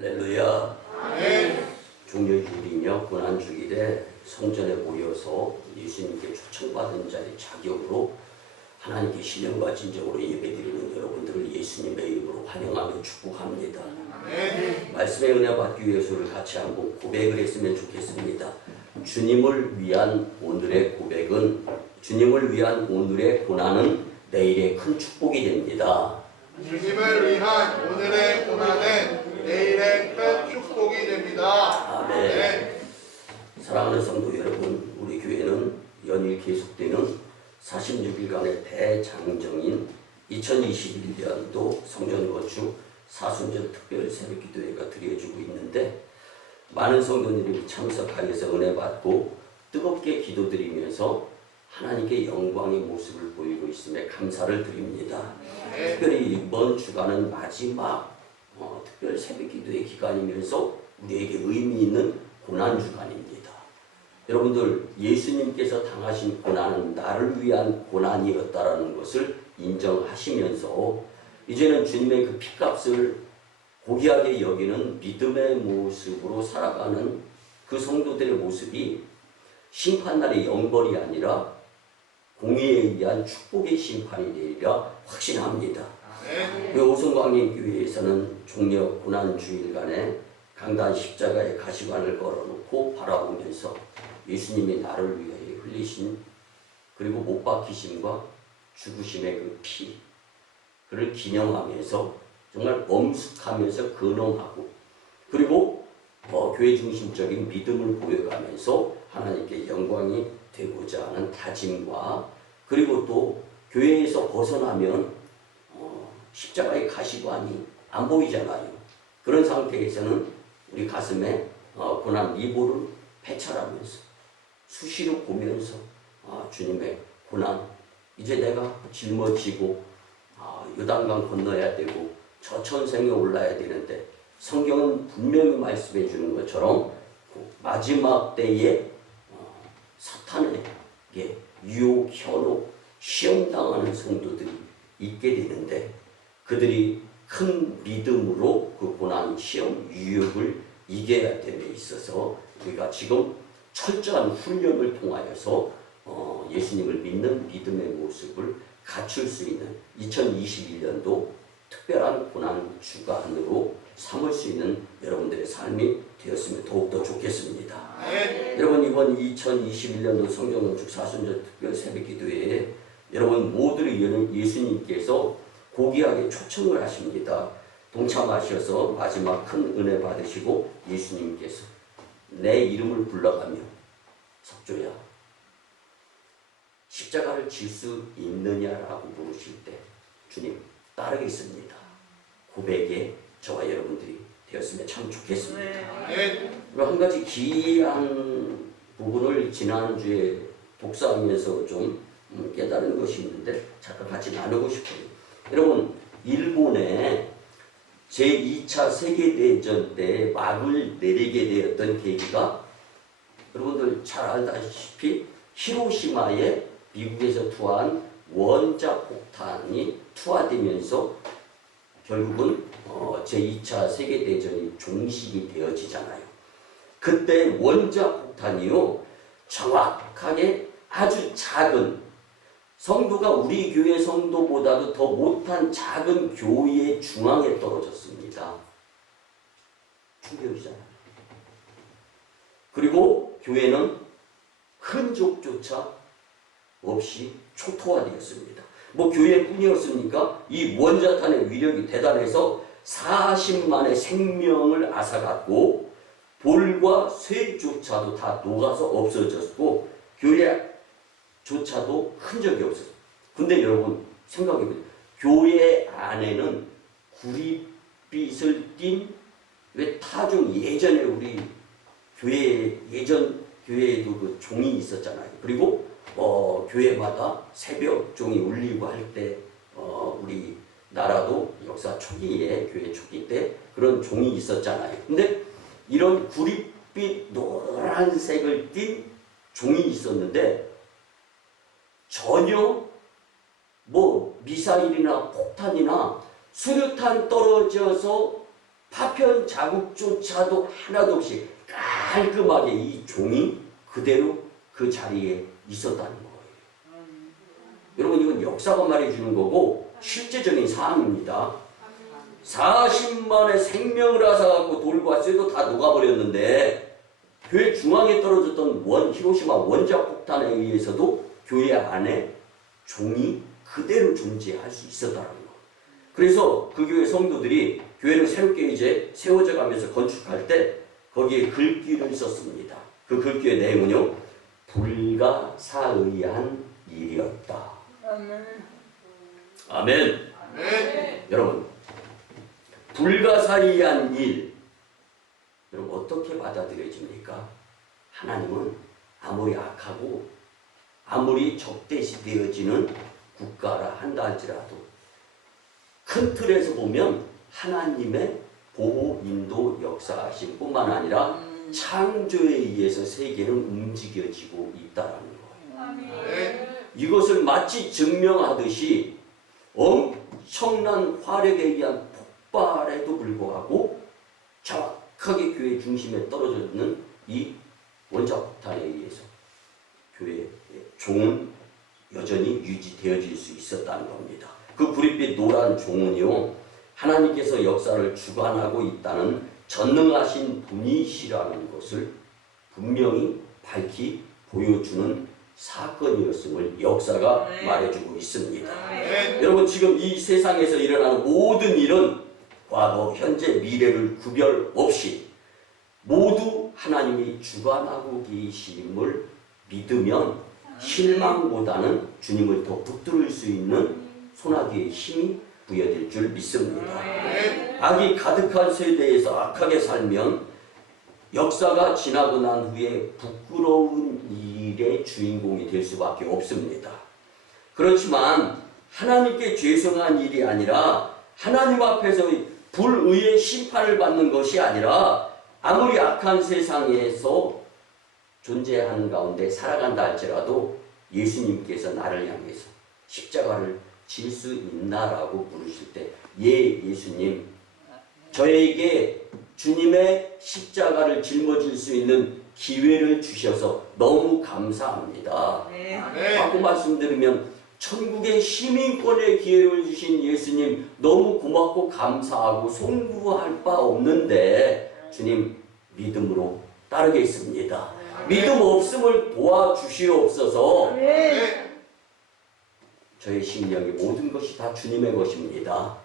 할렐루야. 아멘. 종료주일이며 고난주일에 성전에 모여서 예수님께 초청받은 자의 자격으로 하나님께 신령과 진정으로 예배드리는 여러분들을 예수님의 이름으로 환영하며 축복합니다. 아멘. 말씀의 은혜 받기 위해서 우리 같이 한번 고백을 했으면 좋겠습니다. 주님을 위한 오늘의 고백은, 주님을 위한 오늘의 고난은 내일의 큰 축복이 됩니다. 주님을 위한 오늘의 고난은 내일의 큰 축복이 됩니다. 아멘. 사랑하는 성도 여러분, 우리 교회는 연일 계속되는 46일간의 대장정인 2021년도 성전건축 사순절 특별 새벽기도회가 드려지고 있는데, 많은 성도님들이 참석하여서 은혜 받고 뜨겁게 기도드리면서 하나님께 영광의 모습을 보이고 있음에 감사를 드립니다. 특별히 이번 주간은 마지막 특별 새벽기도의 기간이면서 우리에게 의미 있는 고난주간입니다. 여러분들, 예수님께서 당하신 고난은 나를 위한 고난이었다라는 것을 인정하시면서 이제는 주님의 그 피값을 고귀하게 여기는 믿음의 모습으로 살아가는 그 성도들의 모습이 심판날의 영벌이 아니라 공의에 의한 축복의 심판이 되리라 확신합니다. 오송광림교회에서는 종려 고난주일간에 강단 십자가에 가시관을 걸어놓고 바라보면서 예수님이 나를 위하여 흘리신, 그리고 못 박히심과 죽으심의 그 피, 그를 기념하면서 정말 엄숙하면서 근엄하고, 그리고 교회 중심적인 믿음을 보여가면서 하나님께 영광이 되고자 하는 다짐과, 그리고 또 교회에서 벗어나면 십자가의 가시관이 안 보이잖아요. 그런 상태에서는 우리 가슴에 고난 미보를 패찰하면서 수시로 보면서 주님의 고난, 이제 내가 짊어지고 요단강 건너야 되고 저천생에 올라야 되는데, 성경은 분명히 말씀해 주는 것처럼 마지막 때에 사탄에게 유혹, 현혹, 시험당하는 성도들이 있게 되는데, 그들이 큰 믿음으로 그 고난, 시험, 유혹을 이겨야 됨에 있어서 우리가 지금 철저한 훈련을 통하여서 예수님을 믿는 믿음의 모습을 갖출 수 있는 2021년도 특별한 고난 주간으로 삼을 수 있는 여러분들의 삶이 되었으면 더욱더 좋겠습니다. 여러분, 이번 2021년도 성전건축 사순절 특별 새벽기도회에 여러분 모두를 예수님께서 고귀하게 초청을 하십니다. 동참하셔서 마지막 큰 은혜 받으시고, 예수님께서 내 이름을 불러가며 석조야 십자가를 질 수 있느냐라고 물으실 때 주님 따르겠습니다. 고백에 저와 여러분들이 되었으면 참 좋겠습니다. 그리고 한 가지 귀한 부분을 지난주에 독서하면서 좀 깨달은 것이 있는데 잠깐 같이 나누고 싶어요. 여러분, 일본의 제2차 세계대전 때 막을 내리게 되었던 계기가, 여러분들 잘 알다시피 히로시마에 미국에서 투하한 원자 폭탄이 투하되면서 결국은 제2차 세계대전이 종식이 되어지잖아요. 그때 원자 폭탄이요, 정확하게 아주 작은, 성도가 우리 교회 성도보다도 더 못한 작은 교회의 중앙에 떨어졌습니다. 충격이잖아요. 그리고 교회는 흔적조차 없이 초토화되었습니다. 뭐 교회뿐이었습니까? 이 원자탄의 위력이 대단해서 40만의 생명을 앗아갔고, 볼과 쇠조차도 다 녹아서 없어졌고, 교회조차도 흔적이 없었어요. 근데 여러분 생각해보세요. 교회 안에는 구릿빛을 띤, 왜 타종, 예전에 우리 교회, 예전 교회에도 그 종이 있었잖아요. 그리고 교회마다 새벽 종이 울리고 할 때 우리 나라도 역사 초기에, 교회 초기 때 그런 종이 있었잖아요. 근데 이런 구릿빛 노란색을 띤 종이 있었는데, 전혀 뭐 미사일이나 폭탄이나 수류탄 떨어져서 파편 자국조차도 하나도 없이 깔끔하게 이 종이 그대로 그 자리에 있었다는 거예요. 여러분 이건 역사가 말해주는 거고 실제적인 사항입니다. 40만의 생명을 앗아갖고 돌과 쇠도 다 녹아버렸는데 교회 중앙에 떨어졌던 히로시마 원자 폭탄에 의해서도 교회 안에 종이 그대로 존재할 수 있었다는 거. 그래서 그 교회 성도들이 교회를 새롭게 이제 세워져 가면서 건축할 때 거기에 글귀를 썼습니다. 그 글귀의 내용은요. 불가사의한 일이었다. 아멘. 네. 여러분 불가사의한 일 여러분 어떻게 받아들여집니까? 하나님은 아무리 악하고 아무리 적대시되어지는 국가라 한다 할지라도 큰 틀에서 보면 하나님의 보호, 인도, 역사하심 뿐만 아니라 창조에 의해서 세계는 움직여지고 있다는 거예요. 네. 이것을 마치 증명하듯이 엄청난 화력에 의한 폭발에도 불구하고 정확하게 교회 중심에 떨어져 있는 이 원자폭탄에 의해서 교회의 종은 여전히 유지되어질 수 있었다는 겁니다. 그 구릿빛 노란 종은요, 하나님께서 역사를 주관하고 있다는 전능하신 분이시라는 것을 분명히 밝히 보여주는 사건이었음을 역사가 말해주고 있습니다. 네. 여러분 지금 이 세상에서 일어나는 모든 일은 과거, 현재, 미래를 구별 없이 모두 하나님이 주관하고 계심을 믿으면 실망보다는 주님을 더 붙들을 수 있는 소나기의 힘이 부여될 줄 믿습니다. 악이 가득한 세대에서 악하게 살면 역사가 지나고 난 후에 부끄러운 일의 주인공이 될 수밖에 없습니다. 그렇지만 하나님께 죄송한 일이 아니라 하나님 앞에서 불의의 심판을 받는 것이 아니라 아무리 악한 세상에서 존재하는 가운데 살아간다 할지라도 예수님께서 나를 향해서 십자가를 질 수 있나라고 물으실 때 예수님 저에게 주님의 십자가를 짊어질 수 있는 기회를 주셔서 너무 감사합니다. 하고 말씀드리면 천국의 시민권의 기회를 주신 예수님 너무 고맙고 감사하고 송구할 바 없는데 주님 믿음으로 따르겠습니다. 믿음 없음을 도와주시옵소서. 저의 심령의 모든 것이 다 주님의 것입니다.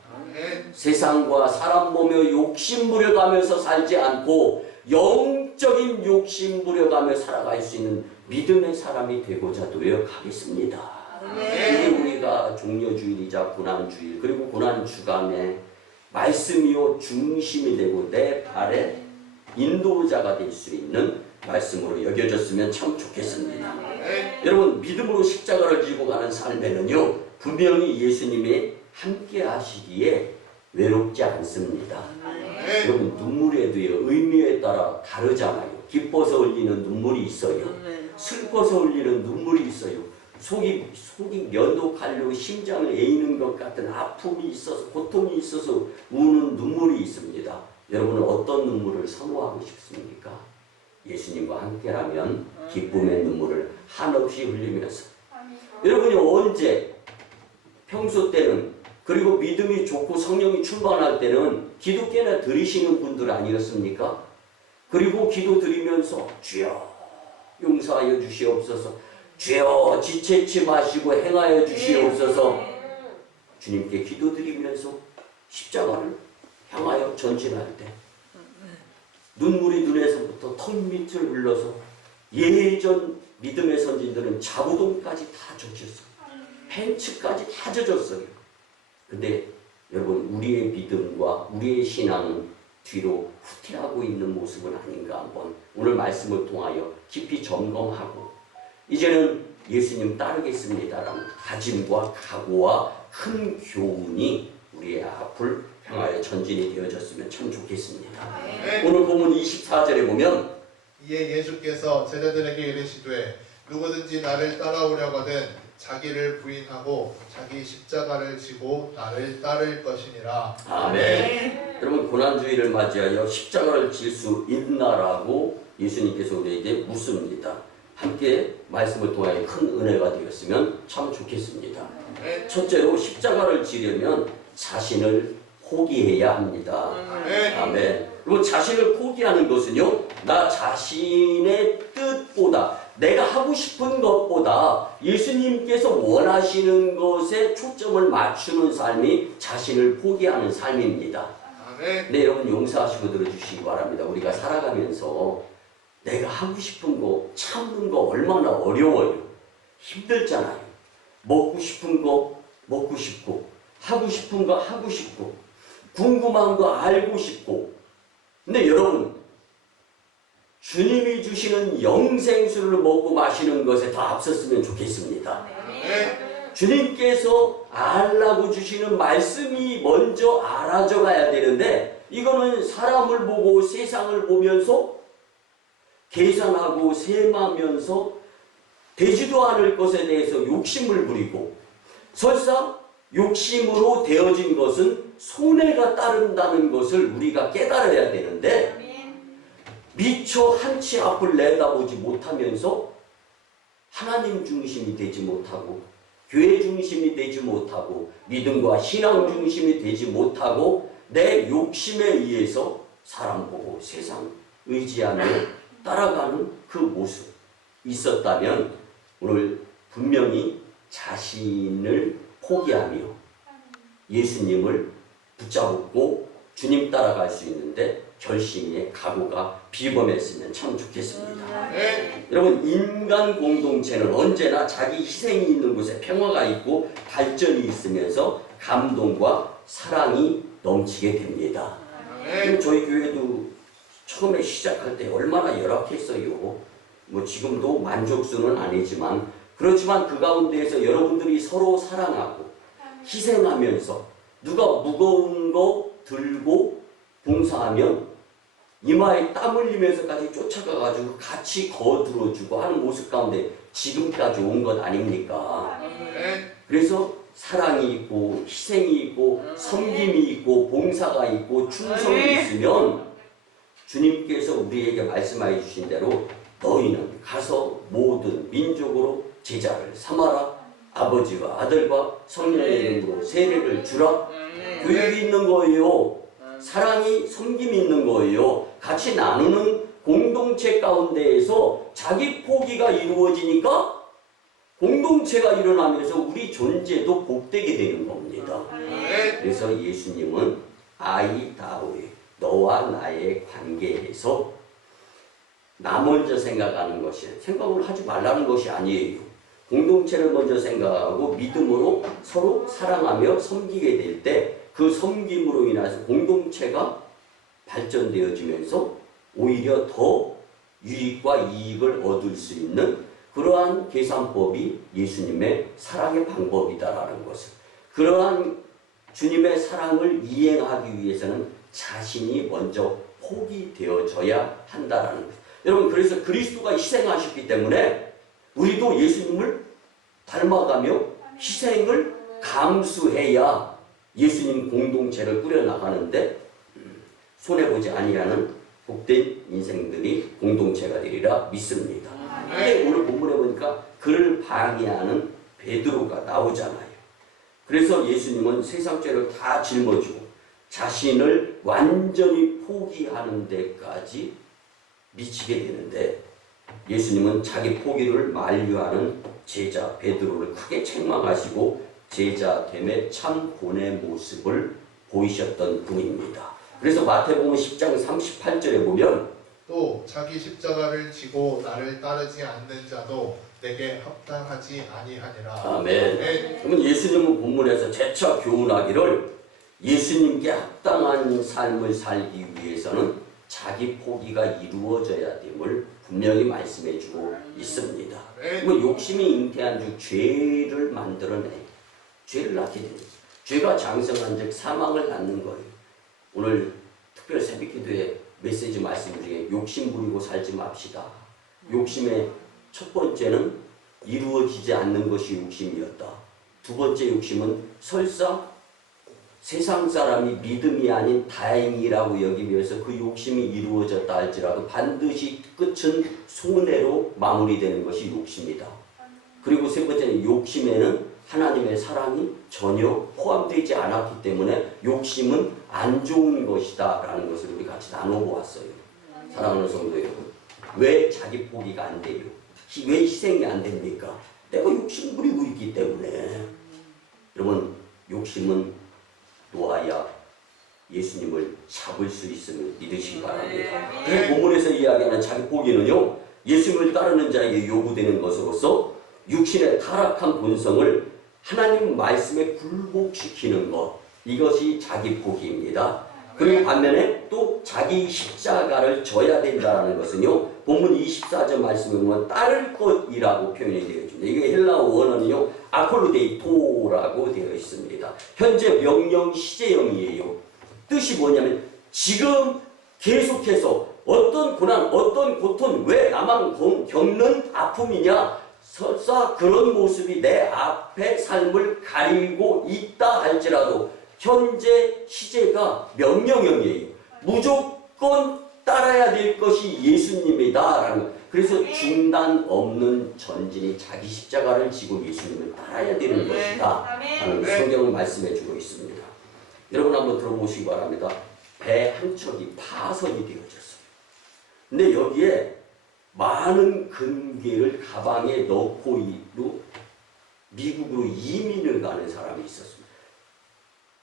세상과 사람 보며 욕심 부려가면서 살지 않고 영적인 욕심 부려가며 살아갈 수 있는 믿음의 사람이 되고자 노력하겠습니다. 이게 우리가 종려주일이자 고난주일 그리고 고난주간에 말씀이요 중심이 되고 내 발의 인도자가 될 수 있는 말씀으로 여겨졌으면 참 좋겠습니다. 여러분 믿음으로 십자가를 지고 가는 삶에는요 분명히 예수님이 함께 하시기에 외롭지 않습니다. 여러분 눈물에도요 의미에 따라 다르잖아요. 기뻐서 흘리는 눈물이 있어요. 슬퍼서 흘리는 눈물이 있어요. 속이 면도칼로 심장을 에이는 것 같은 아픔이 있어서 고통이 있어서 우는 눈물이 있습니다. 여러분은 어떤 눈물을 선호하고 싶습니까? 예수님과 함께라면 기쁨의 눈물을 한없이 흘리면서 여러분이 언제 평소 때는 그리고 믿음이 좋고 성령이 충만할 때는 기도께나 드리시는 분들 아니었습니까? 그리고 기도 드리면서 주여 용서하여 주시옵소서 주여 지체치 마시고 행하여 주시옵소서 주님께 기도드리면서 십자가를 향하여 전진할 때 눈물이 눈에서부터 턱 밑을 흘러서 예전 믿음의 선진들은 자부동까지 다 젖혔어요. 팬츠까지 다 젖었어요. 근데 여러분 우리의 믿음과 우리의 신앙은 뒤로 후퇴하고 있는 모습은 아닌가 한번 오늘 말씀을 통하여 깊이 점검하고 이제는 예수님 따르겠습니다라는 다짐과 각오와 큰 교훈이 우리의 앞을 향하여 전진이 되어졌으면 참 좋겠습니다. 오늘 본문 24절에 보면 이에 예수께서 제자들에게 이르시되 누구든지 나를 따라오려거든 자기를 부인하고 자기 십자가를 지고 나를 따를 것이니라. 아멘. 여러분 고난주의를 맞이하여 십자가를 질 수 있나라고 예수님께서 우리에게 묻습니다. 함께 말씀을 통하여 큰 은혜가 되었으면 참 좋겠습니다. 첫째로 십자가를 지려면 자신을 포기해야 합니다. 아멘. 그리고 자신을 포기하는 것은요, 나 자신의 뜻보다, 내가 하고 싶은 것보다 예수님께서 원하시는 것에 초점을 맞추는 삶이 자신을 포기하는 삶입니다. 네, 여러분 용서하시고 들어주시기 바랍니다. 우리가 살아가면서 내가 하고 싶은 거 참는 거 얼마나 어려워요. 힘들잖아요. 먹고 싶은 거 먹고 싶고, 하고 싶은 거 하고 싶고, 궁금한 거 알고 싶고. 근데 여러분, 주님이 주시는 영생수를 먹고 마시는 것에 더 앞섰으면 좋겠습니다. 주님께서 알라고 주시는 말씀이 먼저 알아져 가야 되는데, 이거는 사람을 보고 세상을 보면서 계산하고 셈하면서 되지도 않을 것에 대해서 욕심을 부리고, 설사 욕심으로 되어진 것은 손해가 따른다는 것을 우리가 깨달아야 되는데, 미처 한치 앞을 내다보지 못하면서 하나님 중심이 되지 못하고, 교회 중심이 되지 못하고, 믿음과 신앙 중심이 되지 못하고, 내 욕심에 의해서 사람 보고 세상 의지하며 따라가는 그 모습 있었다면, 오늘 분명히 자신을 포기하며 예수님을 붙잡고 주님 따라갈 수 있는데 결심의 각오가 비범했으면 참 좋겠습니다. 여러분, 인간 공동체는 언제나 자기 희생이 있는 곳에 평화가 있고 발전이 있으면서 감동과 사랑이 넘치게 됩니다. 저희 교회도 처음에 시작할 때 얼마나 열악했어요. 뭐 지금도 만족수는 아니지만, 그렇지만 그 가운데에서 여러분들이 서로 사랑하고 희생하면서 누가 무거운 거 들고 봉사하면 이마에 땀 흘리면서까지 쫓아가가지고 같이 거들어주고 하는 모습 가운데 지금까지 온 것 아닙니까? 그래서 사랑이 있고 희생이 있고 섬김이 있고 봉사가 있고 충성이 있으면 주님께서 우리에게 말씀하여 주신 대로 너희는 가서 모든 민족으로 제자를 삼아라. 아버지와 아들과 성령의 이름으로 세례를 주라. 교육이 있는 거예요. 사랑이 섬김이 있는 거예요. 같이 나누는 공동체 가운데에서 자기 포기가 이루어지니까 공동체가 일어나면서 우리 존재도 복되게 되는 겁니다. 그래서 예수님은 아이다오의 너와 나의 관계에서 나 먼저 생각하는 것이, 생각을 하지 말라는 것이 아니에요. 공동체를 먼저 생각하고 믿음으로 서로 사랑하며 섬기게 될 때 그 섬김으로 인해서 공동체가 발전되어지면서 오히려 더 유익과 이익을 얻을 수 있는 그러한 계산법이 예수님의 사랑의 방법이다라는 것을, 그러한 주님의 사랑을 이행하기 위해서는 자신이 먼저 포기되어져야 한다라는 것. 여러분, 그래서 그리스도가 희생하셨기 때문에 우리도 예수님을 닮아가며 희생을 감수해야 예수님 공동체를 꾸려나가는데 손해보지 아니하는 복된 인생들이 공동체가 되리라 믿습니다. 근데 오늘 본문에 보니까 그를 방해하는 베드로가 나오잖아요. 그래서 예수님은 세상 죄를 다 짊어지고 자신을 완전히 포기하는 데까지 미치게 되는데, 예수님은 자기 포기를 만류하는 제자 베드로를 크게 책망하시고 제자됨의 참 본의 모습을 보이셨던 분입니다. 그래서 마태복음 10장 38절에 보면 또 자기 십자가를 지고 나를 따르지 않는 자도 내게 합당하지 아니하니라. 아멘. 그러면 예수님은 본문에서 재차 교훈하기를 예수님께 합당한 삶을 살기 위해서는 자기 포기가 이루어져야 됨을 분명히 말씀해주고 있습니다. 뭐 욕심이 잉태한 즉 죄를 만들어내 죄를 낳게 됩니다. 죄가 장성한 즉 사망을 낳는 거예요. 오늘 특별 새벽기도회 메시지 말씀 중에 욕심 부리고 살지 맙시다. 욕심의 첫 번째는 이루어지지 않는 것이 욕심이었다. 두 번째 욕심은 설사 세상 사람이 믿음이 아닌 다행이라고 여기면서 그 욕심이 이루어졌다 할지라도 반드시 끝은 손해로 마무리되는 것이 욕심이다. 그리고 세 번째는 욕심에는 하나님의 사랑이 전혀 포함되지 않았기 때문에 욕심은 안 좋은 것이다 라는 것을 우리 같이 나눠보았어요. 사랑하는 성도 여러분, 왜 자기 포기가 안 돼요? 왜 희생이 안 됩니까? 내가 욕심 부리고 있기 때문에. 여러분, 욕심은 놓아야 예수님을 잡을 수 있음을 믿으시기 바랍니다. 이 본문에서 이야기하는 자기 포기는요, 예수님을 따르는 자에게 요구되는 것으로서 육신의 타락한 본성을 하나님 말씀에 굴복시키는 것, 이것이 자기 포기입니다. 그리고 반면에 또 자기 십자가를 져야 된다는 것은요, 본문 24절 말씀에 보면 따를 것이라고 표현이 되어 있습니다. 이게 헬라어 원어는요, 아콜로데이토라고 되어 있습니다. 현재 명령 시제형이에요. 뜻이 뭐냐면 지금 계속해서 어떤 고난, 어떤 고통, 왜 나만 겪는 아픔이냐, 설사 그런 모습이 내 앞에 삶을 가리고 있다 할지라도 현재 시제가 명령형이에요. 무조건 따라야 될 것이 예수님이다라는 것. 그래서 중단 없는 전진이 자기 십자가를 지고 예수님을 따라야 되는 것이다 라는 성경을 말씀해 주고 있습니다. 여러분 한번 들어보시기 바랍니다. 배 한 척이 파선이 되어졌어요. 근데 여기에 많은 금괴를 가방에 넣고 미국으로 이민을 가는 사람이 있었습니다.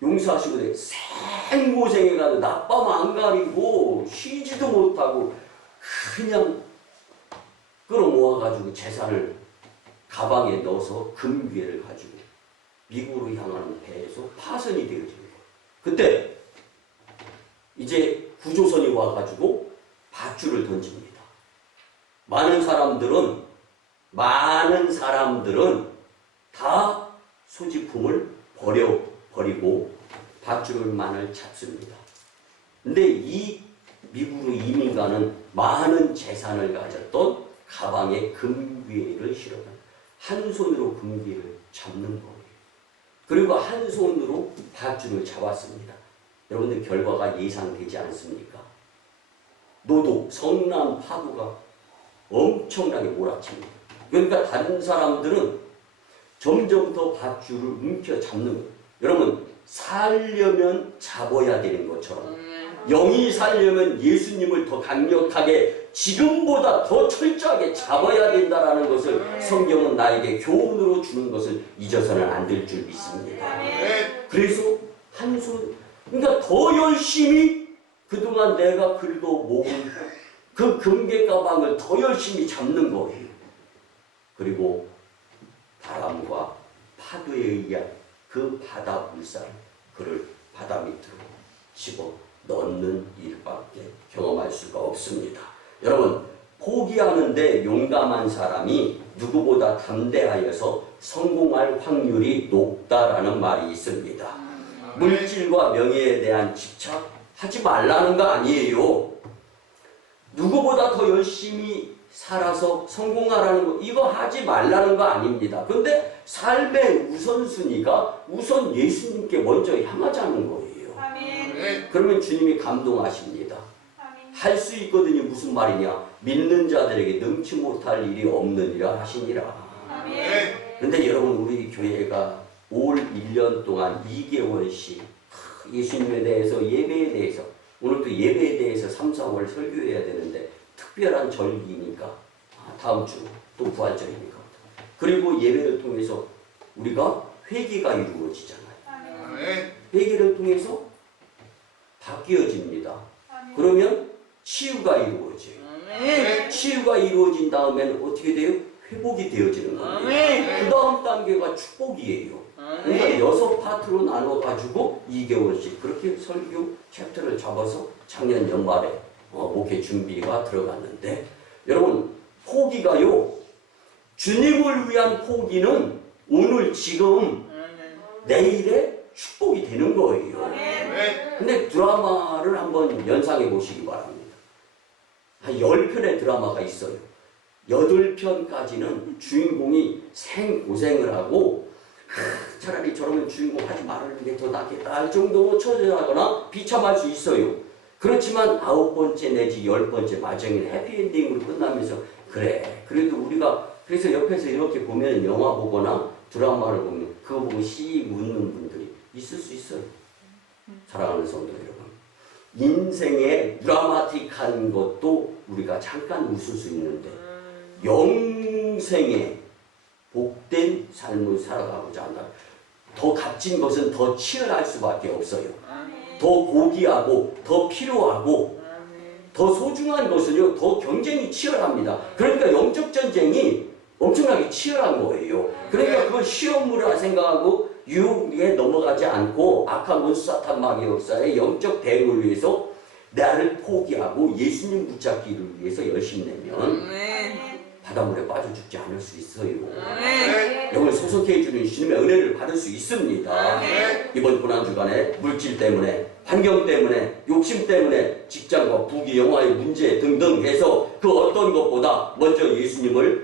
용서하시고 생고생해가지고 낮밤 안 가리고 쉬지도 못하고 그냥 끌어모아가지고 재산을 가방에 넣어서 금괴를 가지고 미국으로 향하는 배에서 파선이 되어지는 거예요. 그때 이제 구조선이 와가지고 밧줄을 던집니다. 많은 사람들은 다 소지품을 버리고 밧줄만을 잡습니다. 근데 이 미국으로 이민 가는 많은 재산을 가졌던 가방에 금괴를 실어가 한 손으로 금괴를 잡는 거예요. 그리고 한 손으로 밧줄을 잡았습니다. 여러분들 결과가 예상되지 않습니까? 노도, 성난 파도가 엄청나게 몰아칩니다. 그러니까 다른 사람들은 점점 더 밧줄을 움켜 잡는 거예요. 여러분, 살려면 잡아야 되는 것처럼 영이 살려면 예수님을 더 강력하게 지금보다 더 철저하게 잡아야 된다는 것을 성경은 나에게 교훈으로 주는 것을 잊어서는 안 될 줄 믿습니다. 그래서 그러니까 더 열심히 그동안 내가 글도 모은 그 금괴 가방을 더 열심히 잡는 거예요. 그리고 바람과 파도에 의한 그 바다 물살을 그를 바다 밑으로 집어 넣는 일밖에 경험할 수가 없습니다. 여러분, 포기하는데 용감한 사람이 누구보다 담대하여서 성공할 확률이 높다라는 말이 있습니다. 물질과 명예에 대한 집착하지 말라는 거 아니에요. 누구보다 더 열심히 살아서 성공하라는 거, 이거 하지 말라는 거 아닙니다. 근데 삶의 우선순위가 우선 예수님께 먼저 향하자는 거예요. 아멘. 그러면 주님이 감동하십니다. 할 수 있거든요. 무슨 말이냐? 믿는 자들에게 능치 못할 일이 없느니라 하시니라. 아멘. 근데 여러분, 우리 교회가 올 1년 동안 2개월씩 예수님에 대해서, 예배에 대해서, 오늘도 예배에 대해서 3, 4월 설교해야 되는데 특별한 절기니까 다음 주 또 부활절이니까, 그리고 예배를 통해서 우리가 회개가 이루어지잖아요. 아멘. 회개를 통해서 바뀌어집니다. 그러면 치유가 이루어져요. 아멘. 치유가 이루어진 다음에는 어떻게 돼요? 회복이 되어지는 겁니다. 그 다음 단계가 축복이에요. 그러니까 6파트로 나눠가지고 2개월씩 그렇게 설교 챕터를 잡아서 작년 연말에 목회 준비가 들어갔는데, 여러분, 포기가요, 주님을 위한 포기는 오늘 지금 내일의 축복이 되는 거예요. 근데 드라마를 한번 연상해 보시기 바랍니다. 한 10편의 드라마가 있어요. 8편까지는 주인공이 생고생을 하고 차라리 저러면 주인공 하지 말는 게 더 낫겠다 할 정도로 처절하거나 비참할 수 있어요. 그렇지만 9번째 내지 10번째 마지막에 해피엔딩으로 끝나면서 그래 그래도 우리가 그래서 옆에서 이렇게 보면 영화 보거나 드라마를 보면 그거 보고 씩 웃는 분들이 있을 수 있어요. 사랑하는 성도 여러분, 인생의 드라마틱한 것도 우리가 잠깐 웃을 수 있는데 영생의 복된 삶을 살아가고자 한다. 더 값진 것은 더 치열할 수밖에 없어요. 더 고귀하고 더 필요하고 더 소중한 것은요 더 경쟁이 치열합니다. 그러니까 영적 전쟁이 엄청나게 치열한 거예요. 그러니까 그걸 시험으로 생각하고 유혹에 넘어가지 않고 악한 원수 사탄 마귀 역사의 영적 대응을 위해서 나를 포기하고 예수님 붙잡기를 위해서 열심히 내면 바닷물에 빠져 죽지 않을 수 있어요. 영을 소속해 해주는 주님의 은혜를 받을 수 있습니다. 이번 고난주간에 물질 때문에 환경 때문에 욕심 때문에 직장과 부귀 영화의 문제 등등 해서 그 어떤 것보다 먼저 예수님의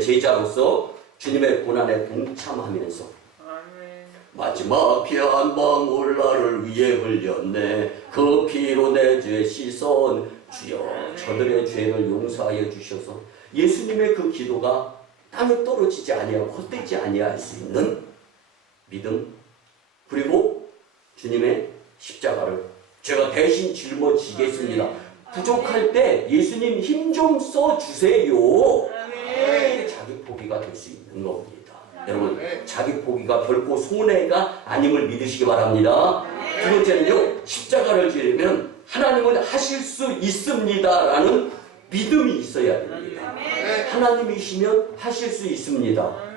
제자로서 주님의 고난에 동참하면서 마지막 피 한 방울 나를 위해 흘렸네 그 피로 내 죄 씻은 주여 저들의 죄를 용서하여 주셔서 예수님의 그 기도가 땅에 떨어지지 아니하고 헛되지 아니할 수 있는 믿음 그리고 주님의 십자가를 제가 대신 짊어지겠습니다. 부족할 때 예수님 힘 좀 써주세요. 자기 포기가 될 수 있는 겁니다. 여러분 자기 포기가 결코 손해가 아님을 믿으시기 바랍니다. 두 번째는요 십자가를 지르면 하나님은 하실 수 있습니다 라는 믿음이 있어야 됩니다. 하나님이시면 하실 수 있습니다.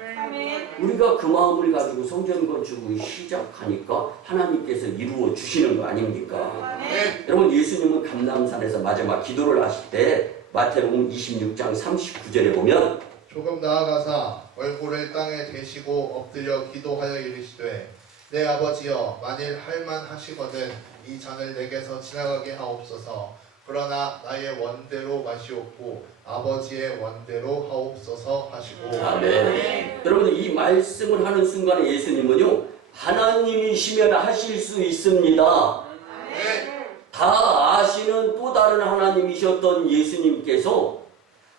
우리가 그 마음을 가지고 성전 건축을 시작하니까 하나님께서 이루어 주시는 거 아닙니까? 여러분 예수님은 감람산에서 마지막 기도를 하실 때 마태복음 26장 39절에 보면 조금 나아가사 얼굴을 땅에 대시고 엎드려 기도하여 이르시되 내 아버지여 만일 할만하시거든 이 잔을 내게서 지나가게 하옵소서 그러나 나의 원대로 마시옵고 아버지의 원대로 하옵소서 하시고 아멘. 여러분 이 말씀을 하는 순간에 예수님은요 하나님이시면 하실 수 있습니다. 다 아시는 또 다른 하나님이셨던 예수님께서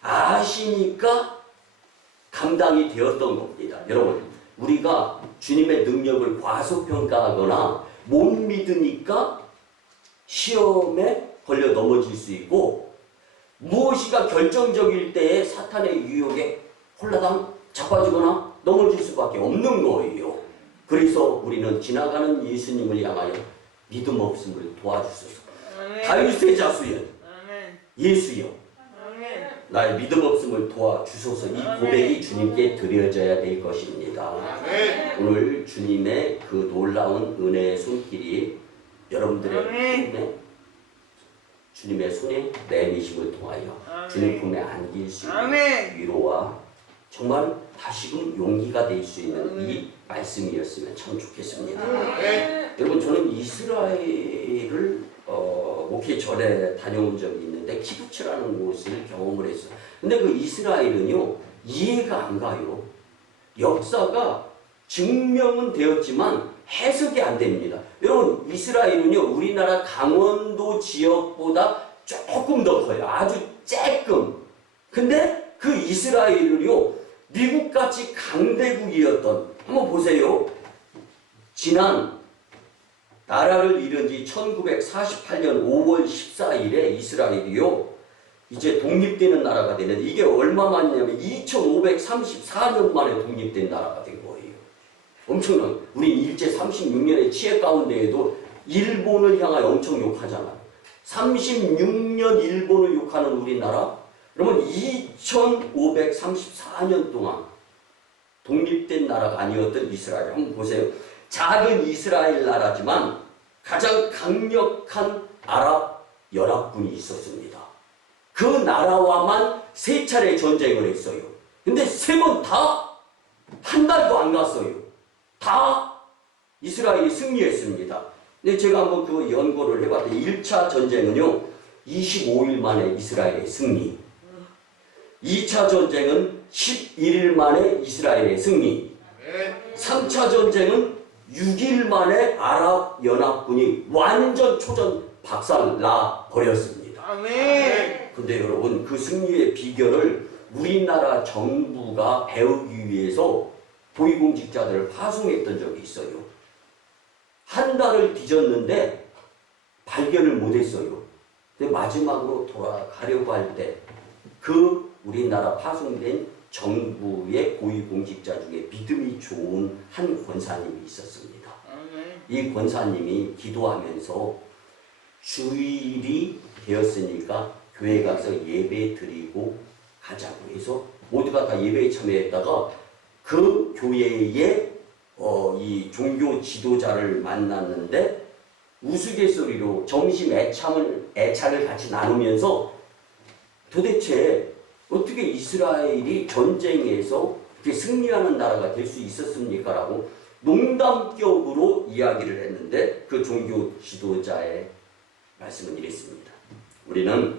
아시니까 감당이 되었던 겁니다. 여러분 우리가 주님의 능력을 과소평가하거나 못 믿으니까 시험에 걸려 넘어질 수 있고 무엇이가 결정적일 때에 사탄의 유혹에 홀라당 자빠지거나 넘어질 수밖에 없는 거예요. 그래서 우리는 지나가는 예수님을 향하여 믿음 없음을 도와주소서. 다윗의 자수연 예수여 나의 믿음 없음을 도와주소서. 이 고백이 주님께 드려져야 될 것입니다. 오늘 주님의 그 놀라운 은혜의 손길이 여러분들의 품에 주님의 손에 내미심을 통하여 주님 품에 안길 수 있는 위로와 정말 다시금 용기가 될 수 있는 이 말씀이었으면 참 좋겠습니다. 여러분 저는 이스라엘을 목회 절에 다녀온 적이 있는데 키부츠라는 곳을 경험을 했어요. 근데 그 이스라엘은요 이해가 안 가요. 역사가 증명은 되었지만 해석이 안 됩니다. 여러분 이스라엘은요 우리나라 강원도 지역보다 조금 더 커요. 아주 쬐끔. 근데 그 이스라엘을요 미국같이 강대국이었던 한번 보세요. 지난 나라를 잃은 지 1948년 5월 14일에 이스라엘이요 이제 독립되는 나라가 되는데 이게 얼마 만이냐면 2534년 만에 독립된 나라가 된 거예요. 엄청나게. 우리 일제 36년의 치해 가운데에도 일본을 향하여 엄청 욕하잖아요. 36년 일본을 욕하는 우리나라. 그러면 2534년 동안 독립된 나라가 아니었던 이스라엘. 한번 보세요. 작은 이스라엘 나라지만 가장 강력한 아랍 연합군이 있었습니다. 그 나라와만 3차례 전쟁을 했어요. 근데 3번 다 한 달도 안 갔어요. 다 이스라엘이 승리했습니다. 근데 제가 한번 그 연구를 해봤더니 1차 전쟁은요 25일 만에 이스라엘의 승리, 2차 전쟁은 11일 만에 이스라엘의 승리, 3차 전쟁은 6일 만에 아랍 연합군이 완전 초전 박살 나 버렸습니다. 아멘. 근데 여러분 그 승리의 비결을 우리나라 정부가 배우기 위해서 고위공직자들을 파송했던 적이 있어요. 한 달을 뒤졌는데 발견을 못했어요. 근데 마지막으로 돌아가려고 할 때 그 우리나라 파송된 정부의 고위공직자 중에 믿음이 좋은 한 권사님이 있었습니다. 이 권사님이 기도하면서 주일이 되었으니까 교회 가서 예배 드리고 가자고 해서 모두가 다 예배에 참여했다가 그 교회의 이 종교 지도자를 만났는데 우스갯소리로 점심 애찬을 같이 나누면서 도대체 어떻게 이스라엘이 전쟁에서 이렇게 승리하는 나라가 될 수 있었습니까? 라고 농담격으로 이야기를 했는데 그 종교 지도자의 말씀은 이랬습니다. 우리는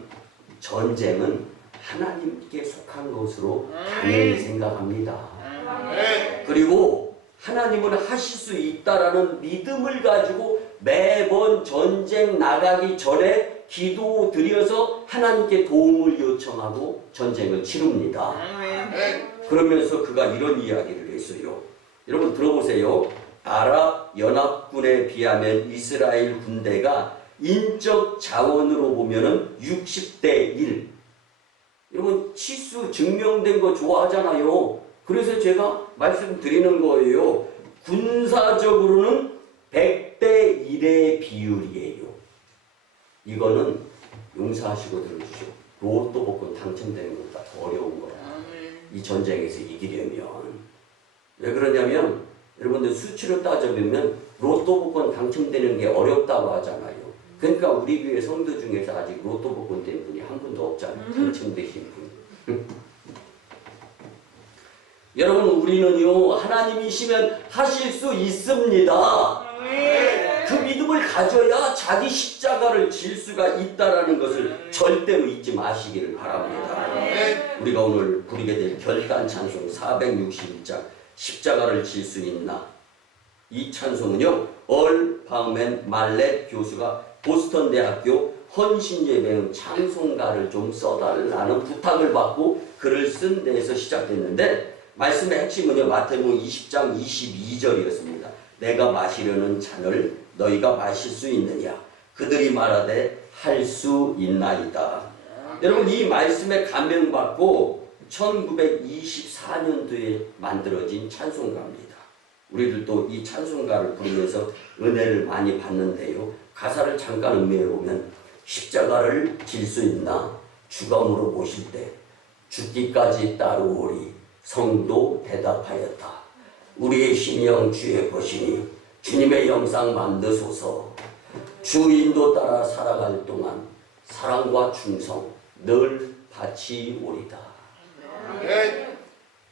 전쟁은 하나님께 속한 것으로 당연히 생각합니다. 그리고 하나님은 하실 수 있다라는 믿음을 가지고 매번 전쟁 나가기 전에 기도 드려서 하나님께 도움을 요청하고 전쟁을 치릅니다. 그러면서 그가 이런 이야기를 했어요. 여러분 들어보세요. 아랍 연합군에 비하면 이스라엘 군대가 인적 자원으로 보면은 60대 1. 여러분 치수 증명된 거 좋아하잖아요. 그래서 제가 말씀드리는 거예요. 군사적으로는 100대 1의 비율이에요. 이거는 용서하시고 들어주시오. 로또 복권 당첨되는 것보다 더 어려운 거야. 이 전쟁에서 이기려면. 왜 그러냐면 여러분들 수치로 따져보면 로또 복권 당첨되는 게 어렵다고 하잖아요. 그러니까 우리 교회 성도 중에서 아직 로또 복권 된 분이 한 분도 없잖아요. 당첨되신 분. 여러분 우리는요 하나님이시면 하실 수 있습니다. 그 믿음을 가져야 자기 십자가를 질 수가 있다라는 것을 절대로 잊지 마시기를 바랍니다. 우리가 오늘 부르게 될 결단 찬송 461장 십자가를 질 수 있나? 이 찬송은요 얼 바우맨 말렛 교수가 보스턴 대학교 헌신예배음 찬송가를 좀 써달라는 부탁을 받고 글을 쓴 데에서 시작됐는데 말씀의 핵심은요 마태복음 20장 22절이었습니다. 내가 마시려는 잔을 너희가 마실 수 있느냐? 그들이 말하되 할 수 있나이다. 여러분 이 말씀에 감명받고 1924년도에 만들어진 찬송가입니다. 우리들도 이 찬송가를 부르면서 은혜를 많이 받는데요. 가사를 잠깐 음미해보면 십자가를 질 수 있나? 주검으로 모실 때 죽기까지 따르오리. 성도 대답하였다. 우리의 심령 주의 것이니 주님의 영상 만드소서. 주 인도 따라 살아갈 동안 사랑과 충성 늘 바치오리다.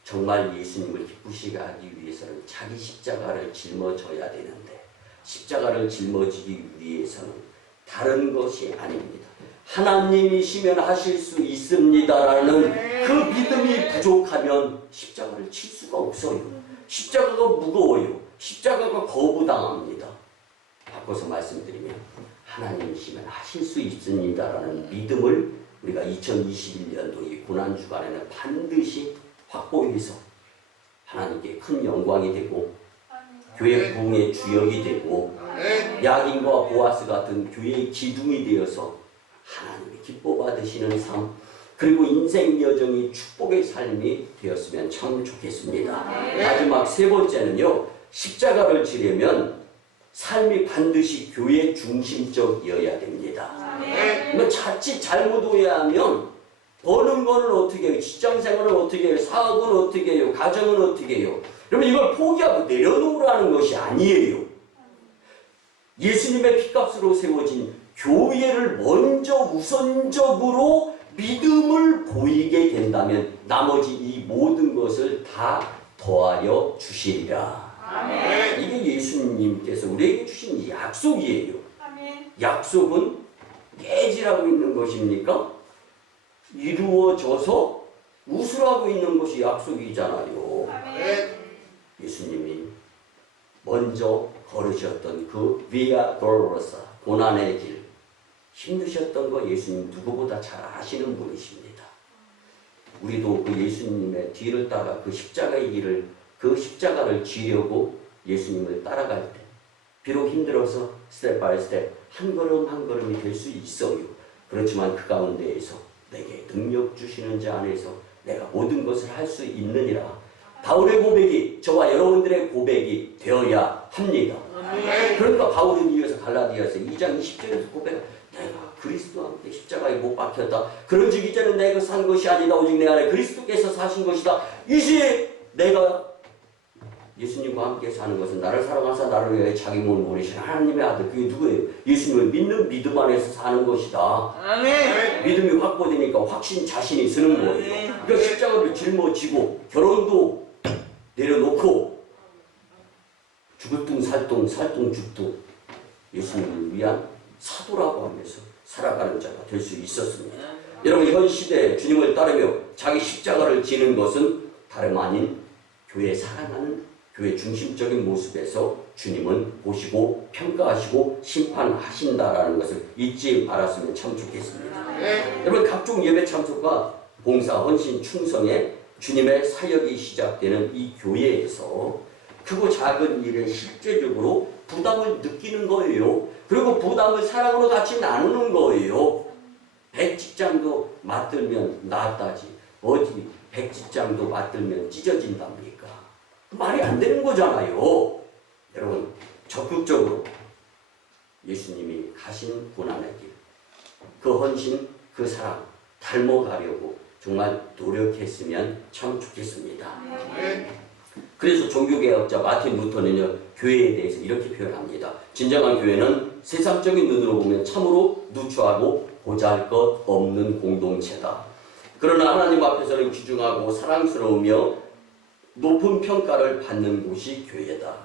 정말 예수님을 기쁘시게 하기 위해서는 자기 십자가를 짊어져야 되는데 십자가를 짊어지기 위해서는 다른 것이 아닙니다. 하나님이시면 하실 수 있습니다라는 그 믿음이 부족하면 십자가를 칠 수가 없어요. 십자가가 무거워요. 십자가가 거부당합니다. 바꿔서 말씀드리면 하나님이시면 하실 수 있습니다라는 믿음을 우리가 2021년도 이 고난주간에는 반드시 확보해서 하나님께 큰 영광이 되고 교회 부흥의 주역이 되고 야긴과 보아스 같은 교회의 기둥이 되어서 하나님이 기뻐 받으시는 삶 그리고 인생 여정이 축복의 삶이 되었으면 참 좋겠습니다. 마지막 세 번째는요. 십자가를 지려면 삶이 반드시 교회 중심적이어야 됩니다. 뭐 자칫 잘못 오해하면 버는 거는 어떻게 해요? 직장생활은 어떻게 해요? 사업은 어떻게 해요? 가정은 어떻게 해요? 그러면 이걸 포기하고 내려놓으라는 것이 아니에요. 예수님의 피값으로 세워진 교회를 먼저 우선적으로 믿음을 보이게 된다면 나머지 이 모든 것을 다 더하여 주시리라. 아멘. 이게 예수님께서 우리에게 주신 약속이에요. 아멘. 약속은 깨지라고 있는 것입니까? 이루어져서 웃으라고 있는 것이 약속이잖아요. 아멘. 예수님이 먼저 걸으셨던 그 비아 돌로로사 고난의 길, 힘드셨던 거 예수님 누구보다 잘 아시는 분이십니다. 우리도 그 예수님의 뒤를 따라 그 십자가의 길을, 그 십자가를 지려고 예수님을 따라갈 때 비록 힘들어서 스텝 바이 스텝 한 걸음 한 걸음이 될 수 있어요. 그렇지만 그 가운데에서 내게 능력 주시는 자 안에서 내가 모든 것을 할 수 있느니라. 바울의 고백이 저와 여러분들의 고백이 되어야 합니다. 그러니까 바울은 이어서 갈라디아서 2장 20절에서 고백, 내가 그리스도와 함께 십자가에 못 박혔다. 그런즉 이제는 내가 산 것이 아니다. 오직 내 안에 그리스도께서 사신 것이다. 이제 내가 예수님과 함께 사는 것은 나를 사랑하사 나를 위해 자기 몸을 버리신 하나님의 아들, 그게 누구예요? 예수님을 믿는 믿음 안에서 사는 것이다. 아멘. 믿음이 확보되니까 확신 자신이 쓰는 거예요. 그러니까 십자가를 짊어지고 결혼도 내려놓고 죽을 둥 살둥 살둥 죽둥 예수님을 위한 사도라고 하면서 살아가는 자가 될 수 있었습니다. 여러분, 현 시대에 주님을 따르며 자기 십자가를 지는 것은 다름 아닌 교회 사랑하는 교회 중심적인 모습에서 주님은 보시고 평가하시고 심판하신다라는 것을 잊지 말았으면 참 좋겠습니다. 여러분, 각종 예배 참석과 봉사, 헌신, 충성에 주님의 사역이 시작되는 이 교회에서 크고 작은 일에 실제적으로 부담을 느끼는 거예요. 그리고 부담을 사랑으로 같이 나누는 거예요. 백직장도 맞들면 낫다지 어디 백직장도 맞들면 찢어진답니까? 말이 안 되는 거잖아요. 여러분, 적극적으로 예수님이 가신 고난의 길, 그 헌신, 그 사랑 닮아가려고 정말 노력했으면 참 좋겠습니다. 그래서 종교개혁자 마틴 루터는요, 교회에 대해서 이렇게 표현합니다. 진정한 교회는 세상적인 눈으로 보면 참으로 누추하고 보잘것없는 공동체다. 그러나 하나님 앞에서는 귀중하고 사랑스러우며 높은 평가를 받는 곳이 교회다.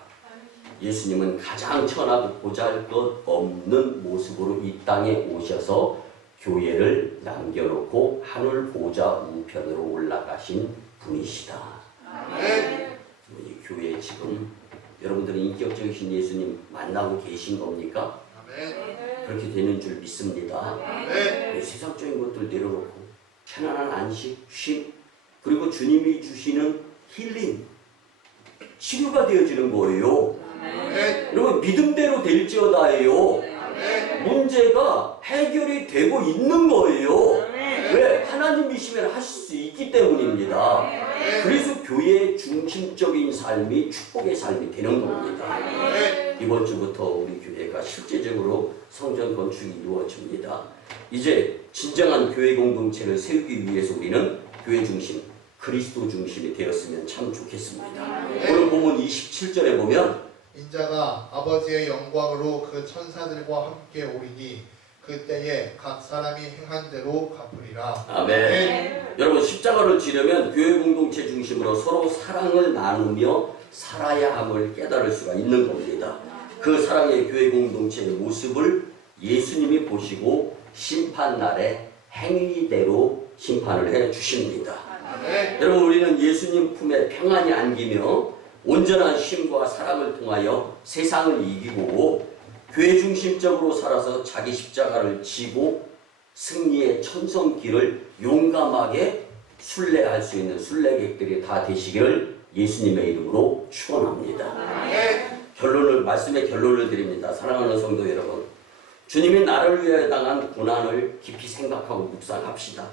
예수님은 가장 천하고 보잘것없는 모습으로 이 땅에 오셔서 교회를 남겨놓고 하늘 보좌 우편으로 올라가신 분이시다. 이 교회 지금 여러분들은 인격적이신 예수님 만나고 계신 겁니까? 그렇게 되는 줄 믿습니다. 세상적인 것들 내려놓고 편안한 안식, 쉼, 그리고 주님이 주시는 힐링, 치료가 되어지는 거예요. 여러분, 믿음대로 될지어다예요. 문제가 해결이 되고 있는 거예요. 왜? 하나님이시면 하실 수 있기 때문입니다. 그래서 교회의 중심적인 삶이 축복의 삶이 되는 겁니다. 이번 주부터 우리 교회가 실제적으로 성전 건축이 이루어집니다. 이제 진정한 교회 공동체를 세우기 위해서 우리는 교회 중심, 그리스도 중심이 되었으면 참 좋겠습니다. 오늘 본문 27절에 보면 인자가 아버지의 영광으로 그 천사들과 함께 오리니 그때에 각 사람이 행한 대로 갚으리라. 아멘. 여러분, 십자가를 지려면 교회 공동체 중심으로 서로 사랑을 나누며 살아야 함을 깨달을 수가 있는 겁니다. 그 사랑의 교회 공동체의 모습을 예수님이 보시고 심판날에 행위대로 심판을 해 주십니다. 여러분, 우리는 예수님 품에 평안히 안기며 온전한 쉼과 사랑을 통하여 세상을 이기고 교회 중심적으로 살아서 자기 십자가를 지고 승리의 천성길을 용감하게 순례할 수 있는 순례객들이 다 되시기를 예수님의 이름으로 축원합니다. 말씀의 결론을 드립니다. 사랑하는 성도 여러분, 주님이 나를 위해 당한 고난을 깊이 생각하고 묵상합시다.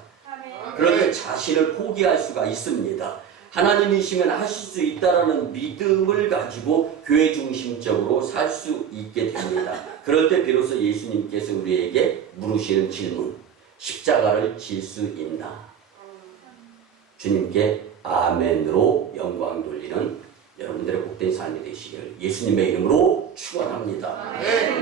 그런데 자신을 포기할 수가 있습니다. 하나님이시면 하실 수 있다라는 믿음을 가지고 교회 중심적으로 살 수 있게 됩니다. 그럴 때 비로소 예수님께서 우리에게 물으시는 질문, 십자가를 질 수 있나? 주님께 아멘으로 영광 돌리는 여러분들의 복된 삶이 되시기를 예수님의 이름으로 축원합니다.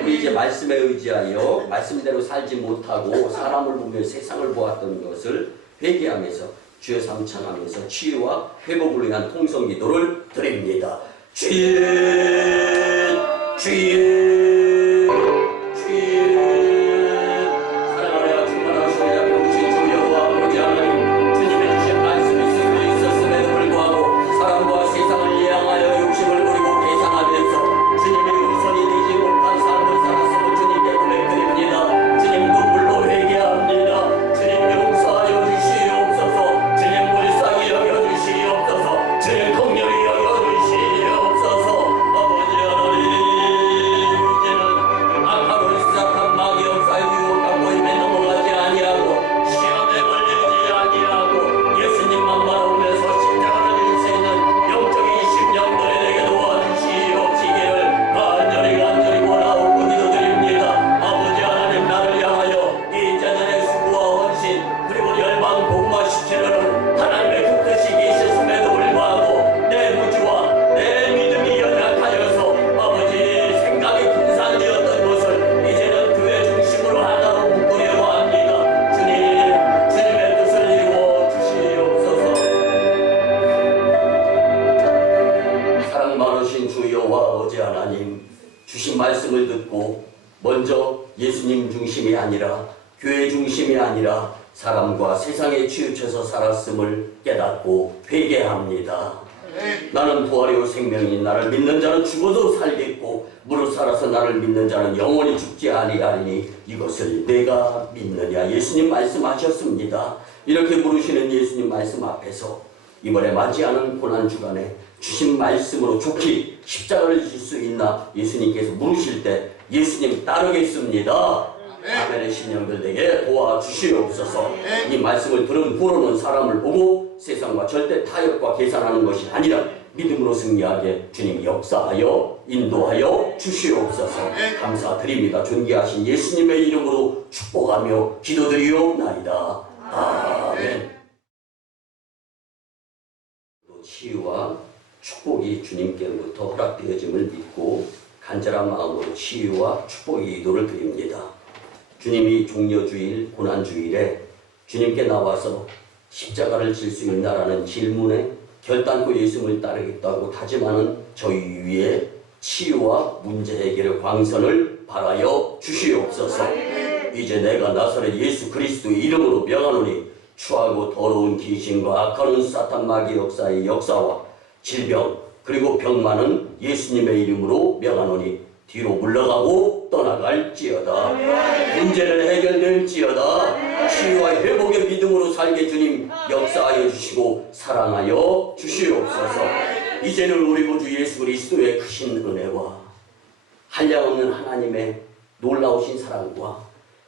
우리 이제 말씀에 의지하여 말씀대로 살지 못하고 사람을 보며 세상을 보았던 것을 회개하면서 주여 삼창하면서 치유와 회복을 위한 통성기도를 드립니다. 주여, 주여, 주여. 사랑하여 충만하시며 병신 주 여호와 아버지 하나님, 주님의 주신 말씀이 쓰고 있었음에도 불구하고 사람과 세상을 예양하여 욕심을 부리고 계산하면서 예수님 중심이 아니라 교회 중심이 아니라 사람과 세상에 치우쳐서 살았음을 깨닫고 회개합니다. 나는 부활이요 생명이니 나를 믿는 자는 죽어도 살겠고 무릇 살아서 나를 믿는 자는 영원히 죽지 아니하리니 이것을 내가 믿느냐. 예수님 말씀하셨습니다. 이렇게 물으시는 예수님 말씀 앞에서 이번에 맞이하는 고난주간에 주신 말씀으로 좋게 십자가를 질 수 있나 예수님께서 물으실 때 예수님 따르겠습니다. 아멘의 신령들에게 도와주시옵소서. 이 말씀을 들은 후로는 사람을 보고 세상과 절대 타협과 계산하는 것이 아니라 믿음으로 승리하게 주님 역사하여 인도하여 주시옵소서. 감사드립니다. 존귀하신 예수님의 이름으로 축복하며 기도드리옵나이다. 아멘. 치유와 축복이 주님께로부터 허락되어짐을 믿고 간절한 마음으로 치유와 축복의 기도를 드립니다. 주님이 종려주일, 고난주일에 주님께 나와서 십자가를 질 수 있나라는 질문에 결단코 예수님을 따르겠다고 다짐하는 저희 위에 치유와 문제 해결의 광선을 발하여 주시옵소서. 이제 내가 나사렛 예수 그리스도의 이름으로 명하노니 추하고 더러운 귀신과 악하는 사탄 마귀 역사의 역사와 질병 그리고 병만은 예수님의 이름으로 명하노니 뒤로 물러가고 떠나갈지어다. 문제는 해결될지어다. 치유와 회복의 믿음으로 살게 주님 역사하여 주시고 사랑하여 주시옵소서. 이제는 우리 구주 예수 그리스도의 크신 은혜와 한량없는 하나님의 놀라우신 사랑과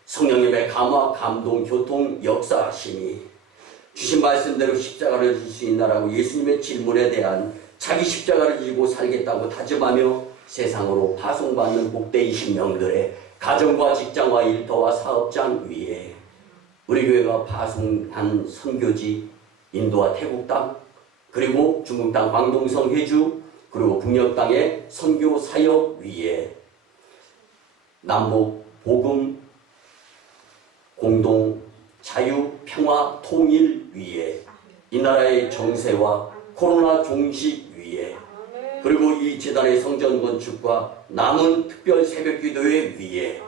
성령님의 감화, 감동, 교통, 역사하심이 주신 말씀대로 십자가를 질 수 있나라고 예수님의 질문에 대한 자기 십자가를 지고 살겠다고 다짐하며 세상으로 파송받는 복된 신명들의 가정과 직장과 일터와 사업장 위에 우리 교회가 파송한 선교지 인도와 태국 땅 그리고 중국 땅 광동성 회주 그리고 북녘 땅의 선교 사역 위에 남북 복음 공동 자유 평화 통일 위에 이 나라의 정세와 코로나 종식 위에 그리고 이 재단의 성전 건축과 남은 특별 새벽 기도회 위에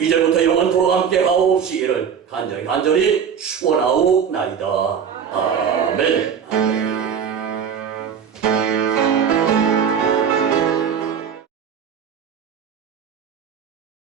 이제부터 영원토록 함께 하옵시기를 간절히 축원하옵나이다. 아멘.